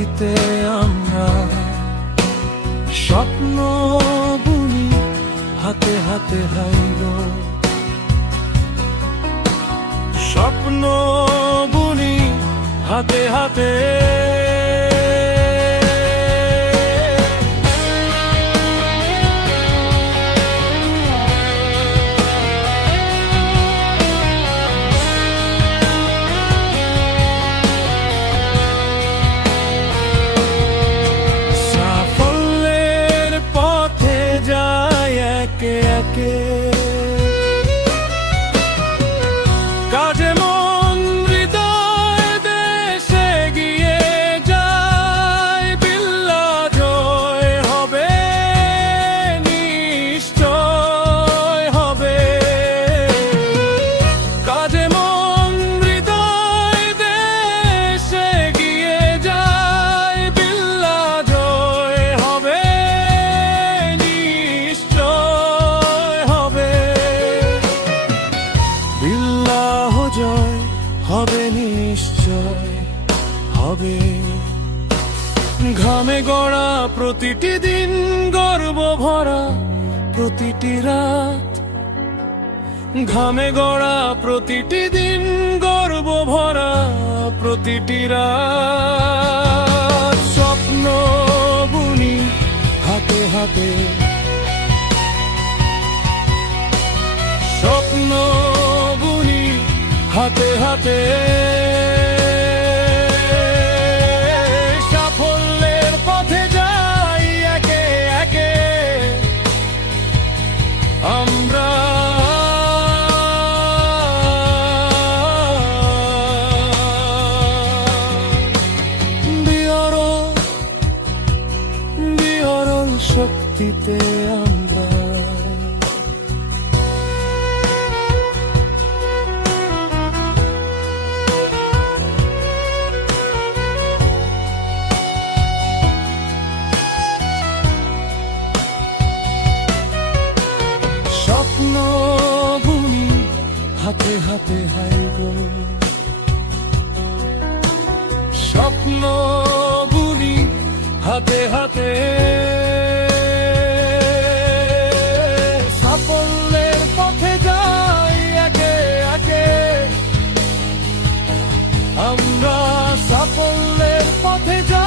শক্তিতে আমরা স্বপ্ন বুনি হাতে হাতে হাইগো, স্বপ্ন বুনি হাতে হাতে। সাফল্যের পথে যায় একে একে, কাজে মন হৃদয় দেশে গিয়ে যায়, বিল্লা জয় হবে নিশ্চয় হবে। কাজে মন হৃদয় দেশে গিয়ে যায়, বিল্লা জয় হবে নিশ্চয় হবে। বিল্লাহ জয় হবে নিশ্চয় হবে। ঘামে গড়া প্রতিটি দিন, গর্ব ভরা প্রতিটি রাত, ঘামে গড়া প্রতিটি দিন, গর্ব ভরা প্রতিটি রাত। স্বপ্ন বুনি হাতে হাতে, স্বপ্ন বুনি হাতে হাতে। সাফল্যের পথে যাই একে একে আমরা, বিহরণ শক্তিতে আমরা। স্বপ্ন বুনি হাতে হাতে হাইগো, স্বপ্ন বুনি হাতে হাতে। সাফল্যের পথে যাই একে একে আমরা, সাফল্যের পথে যাই।